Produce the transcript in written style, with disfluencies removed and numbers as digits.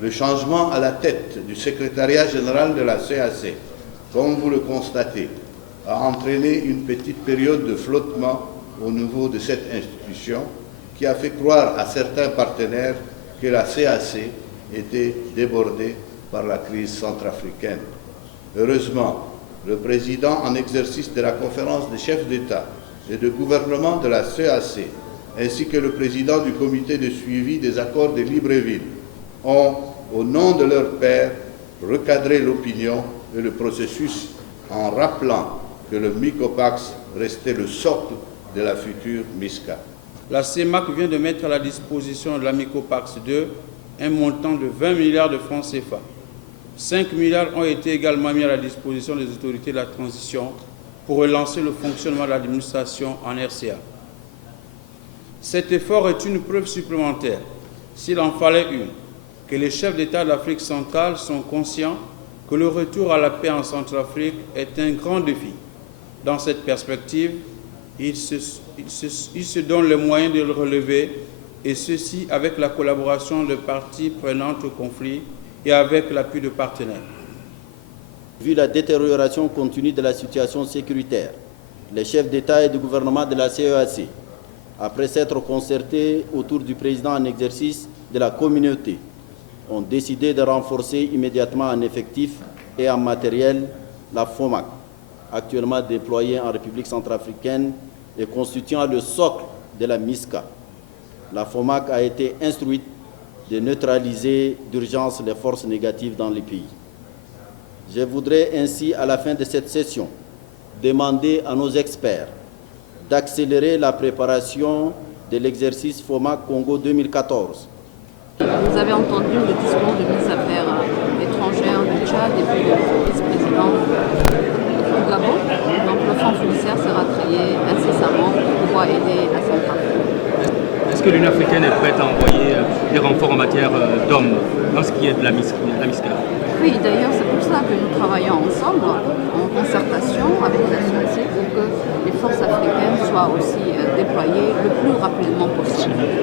Le changement à la tête du secrétariat général de la CAC, comme vous le constatez, a entraîné une petite période de flottement au niveau de cette institution qui a fait croire à certains partenaires que la CAC était débordée par la crise centrafricaine. Heureusement, le président en exercice de la conférence des chefs d'État et de gouvernement de la CAC, ainsi que le président du comité de suivi des accords de Libreville, ont, au nom de leur père, recadré l'opinion et le processus en rappelant que le MICOPAX restait le socle de la future MISCA. La CEMAC vient de mettre à la disposition de la MICOPAX 2 un montant de 20 milliards de francs CFA. 5 milliards ont été également mis à la disposition des autorités de la transition pour relancer le fonctionnement de l'administration en RCA. Cet effort est une preuve supplémentaire, s'il en fallait une, que les chefs d'État de l'Afrique centrale sont conscients que le retour à la paix en Centrafrique est un grand défi. Dans cette perspective, ils se donnent les moyens de le relever, et ceci avec la collaboration de parties prenantes au conflit et avec l'appui de partenaires. Vu la détérioration continue de la situation sécuritaire, les chefs d'État et de gouvernement de la CEAC, après s'être concertés autour du président en exercice de la communauté, ont décidé de renforcer immédiatement en effectifs et en matériel la FOMAC, actuellement déployée en République centrafricaine et constituant le socle de la MISCA. La FOMAC a été instruite de neutraliser d'urgence les forces négatives dans le pays. Je voudrais ainsi, à la fin de cette session, demander à nos experts d'accélérer la préparation de l'exercice FOMAC Congo 2014. Vous avez entendu le discours du ministre des Affaires étrangères du Tchad et puis du vice-président du Gabon. Donc le fonds fiduciaire sera créé incessamment pour pouvoir aider la Centrafrique. Est-ce que l'Union africaine est prête à envoyer des renforts en matière d'hommes dans ce qui est de la MISCA? Oui, d'ailleurs, c'est pour ça que nous travaillons ensemble, en concertation avec la CEAC, pour que les forces africaines soient aussi déployées le plus rapidement possible.